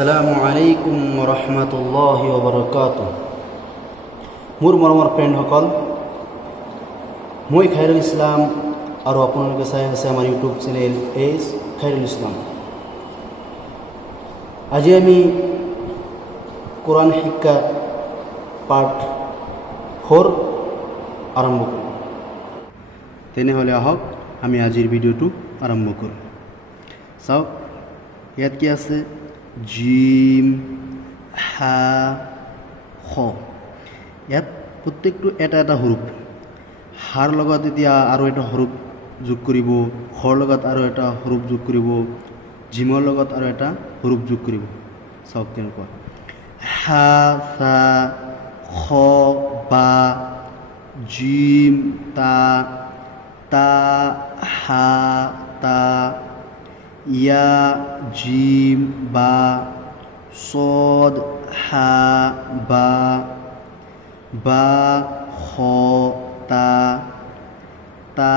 আসসালামু আলাইকুম ওয়া বাৰাকাতুহু। মোৰ মৰমৰ ফ্ৰেণ্ডসকল, মই খাইৰুল ইছলাম আৰু আপোনালোকে চাই আছে আমাৰ ইউটিউব চেনেল এজ খাইৰুল ইছলাম। আজি আমি কোৰআন শিক্ষা পাৰ্ট 4 আৰম্ভ কৰিম। তেনেহ'লে আহক আমি আজিৰ ভিডিঅ'টো আৰম্ভ কৰোঁ। চাওক, ইয়াত কি আছে? জিম, হা, খ। ইয়াত প্ৰত্যেকটো এটা এটা সৰুপ।হাৰ লগত এতিয়া আৰু এটা সৰুপ যোগ কৰিব, খৰ লগত আৰু এটা সৰুপ যোগ কৰিব, জিমৰ লগত আৰু এটা সৰুপ যোগ কৰিব। চাওক কেনেকুৱা: হা, সা, খ, বা, জিম, তা, তা, হা, তা, ইয়া, জিম, বা, সদ, হা, বা, বা, খ, তা, তা,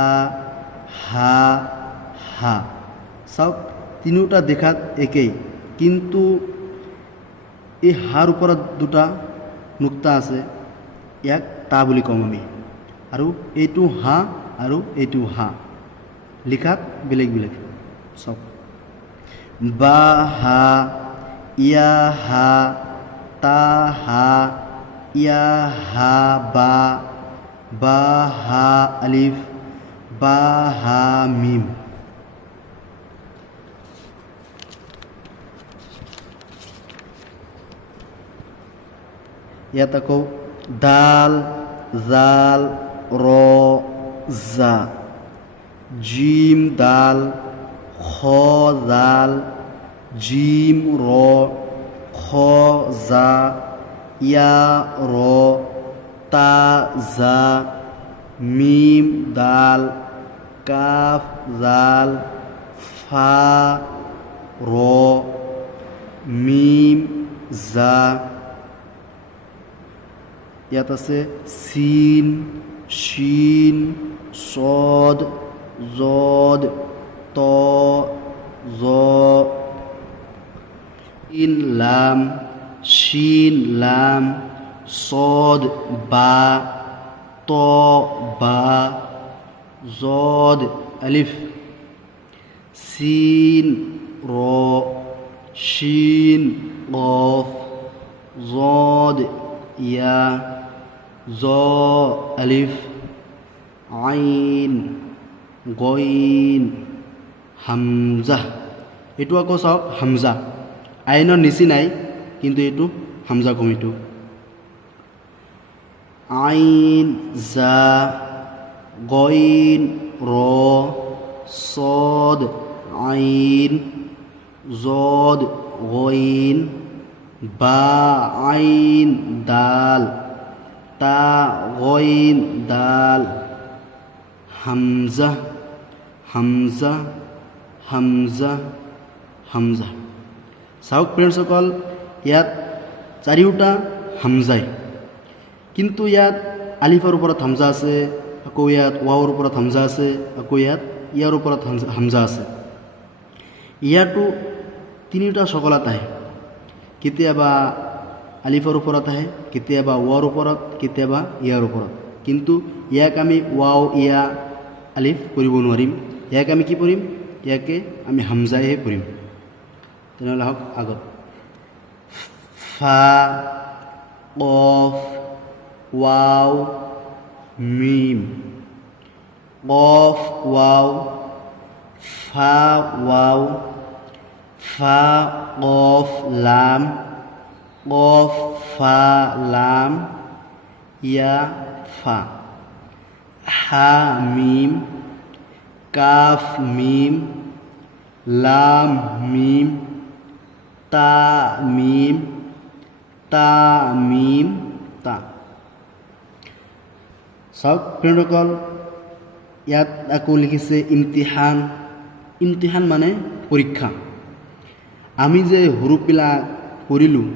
হা, হা। চাওক, তিনিওটা দেখাত একেই, কিন্তু এই হার ওপৰত দুটা নুক্তা আছে, ইয়াক তা বুলি কওঁ আমি। আৰু এইটো হা আৰু এইটো হা, লিখাত বেলেগ বেলেগ। চাওক, বা, হা, ইয়া, হা, তা, হা, ইয়া, হা, বা, বা, হা, আলিফ, বা, হা, মিম। ইয়াত আকৌ দাল, জাল, ৰ, জা, জিম, দাল, খ, জাল, জিম, ৰ, খ, জা, ইয়া, ৰ, তা, জা, মিম, দাল, কাফ, জাল, ফা, ৰ, মিম, জা। ইয়াত আছে চিন, শিন, চদ, জদ, ত, জ, ইন, লাম, শিন, লাম, সদ, বা, ত, বা, জদ, আলিফ, সিন, র, শিন, কফ, জদ, ইয়া, জ, আলিফ, আইন, গইন, হামজা। এইটো আকৌ চাওক, হামজা আইনৰ নিচিনাই, কিন্তু এইটো হামজা কমিটো। আইন, জা, গইন, ৰ, চদ, আইন, জদ, গইন, বা, আইন, দাল, তা, গইন, দাল, হামজা, হামজা, হামজা, হামজা। চাওক ফ্ৰেণ্ডসকল, ইয়াত চাৰিওটা হামজাই, কিন্তু ইয়াত আলিফৰ ওপৰত হামজা আছে, আকৌ ইয়াত ৱাওৰ ওপৰত হামজা আছে, আকৌ ইয়াত ইয়াৰ ওপৰত হামজা আছে। ইয়াতো তিনিটা চকলাত আহে, কেতিয়াবা আলিফৰ ওপৰত আহে, কেতিয়াবা ৱাওৰ ওপৰত, কেতিয়াবা ইয়াৰ ওপৰত। কিন্তু ইয়াক আমি ৱাও, ইয়া, আলিফ কৰিব নোৱাৰিম। ইয়াক আমি কি কৰিম? ইয়াকে আমি হামজাইহে কৰিম। তেনেহ'লে হওক আগত: ফা, কফ, ৱাও, মিম। কফ, ৱাও, ফা, ৱাও, ফা, কফ, লাম, কফ, ফা, লাম, ইয়া, ফা। হা, মিম, কাফ, মিম, লাম, মিম, তা, মিম, তা, মিম, তা। চাওক ফ্ৰেণ্ডসকল, ইয়াত আকৌ লিখিছে ইমতিহান। ইমতিহান মানে পৰীক্ষা। আমি যে হুৰুফবিলাক পঢ়িলোঁ,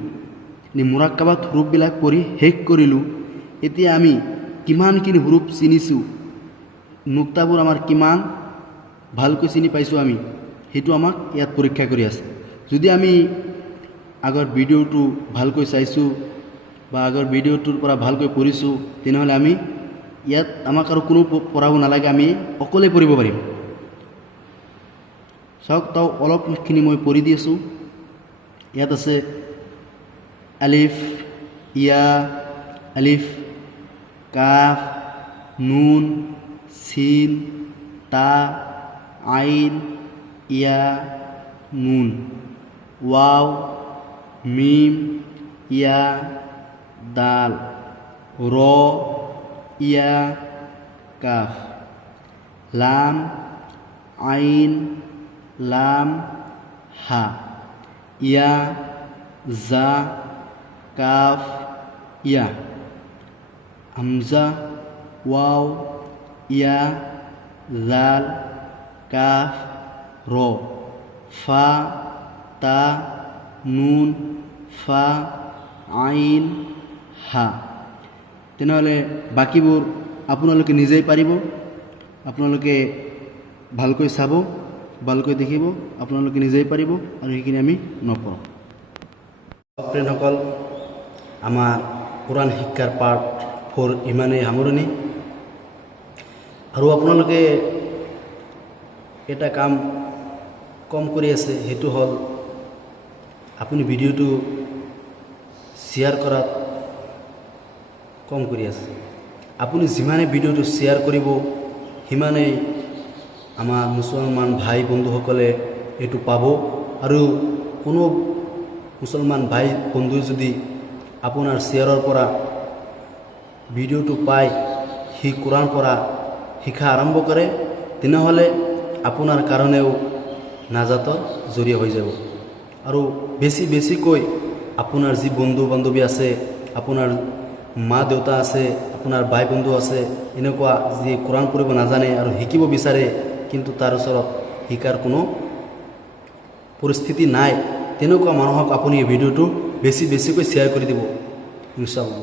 মুৰাক্কাবাত হুৰুফবিলাক পঢ়ি শেষ কৰিলোঁ, এতিয়া আমি কিমানখিনি হুৰুফ চিনিছোঁ, নুক্তাবোৰ আমাৰ কিমান ভালকৈ চিনি পাইছোঁ আমি, সেইটো আমাক ইয়াত পৰীক্ষা কৰি আছে। যদি আমি আগৰ ভিডিঅ'টো ভালকৈ চাইছোঁ বা আগৰ ভিডিঅ'টোৰ পৰা ভালকৈ পঢ়িছোঁ, তেনেহ'লে আমি ইয়াত আমাক আৰু কোনো পঢ়াব নালাগে, আমি অকলে পঢ়িব পাৰিম। চাওক, অলপখিনি মই পঢ়ি দি আছোঁ। ইয়াত আছে আলিফ, ইয়া, আলিফ, কাফ, নুন, সিন, তা, আইন, ইয়া, নুন, ওয়াও, মিম, ইয়া, দাল, র, ইয়া, কাফ, লাম, আইন, লাম, হা, ইয়া, জা, কাফ, ইয়া, হামজা, ওয়াও, ইয়া, জাল, কাফ, র, ফা, তা, নুন, ফা, আইন, হা। তেনেহ'লে বাকীবোৰ আপোনালোকে নিজেই পাৰিব। আপোনালোকে ভালকৈ চাব, ভালকৈ দেখিব, আপোনালোকে নিজেই পাৰিব আৰু সেইখিনি আমি নপঢ়োঁ। ফ্ৰেণ্ডসকল, আমাৰ কোৰাণ শিক্ষাৰ পাৰ্ট 4 ইমানেই সামৰণি। আৰু আপোনালোকে এটা কাম কম কৰি আছে, সেইটো হ'ল আপুনি ভিডিঅ'টো শ্বেয়াৰ কৰাত কম কৰি আছে। আপুনি যিমানে ভিডিঅ'টো শ্বেয়াৰ কৰিব, সিমানেই আমাৰ মুছলমান ভাই বন্ধুসকলে এইটো পাব। আৰু কোনো মুছলমান ভাই বন্ধুৱে যদি আপোনাৰ শ্বেয়াৰৰ পৰা ভিডিঅ'টো পায়, সি কোৰাণ পঢ়া শিকা আৰম্ভ কৰে, তেনেহ'লে আপোনাৰ কাৰণেও নাজাতৰ জৰিয়া হৈ যাব। আৰু বেছিকৈ আপোনাৰ যি বন্ধু বান্ধৱী আছে, আপোনাৰ মা দেউতা আছে, আপোনাৰ ভাই বন্ধু আছে, এনেকুৱা যি কোৰাণ পঢ়িব নাজানে আৰু শিকিব বিচাৰে, কিন্তু তাৰ ওচৰত শিকাৰ কোনো পৰিস্থিতি নাই, তেনেকুৱা মানুহক আপুনি এই ভিডিঅ'টো বেছিকৈ শ্বেয়াৰ কৰি দিব ইনশাআল্লাহ।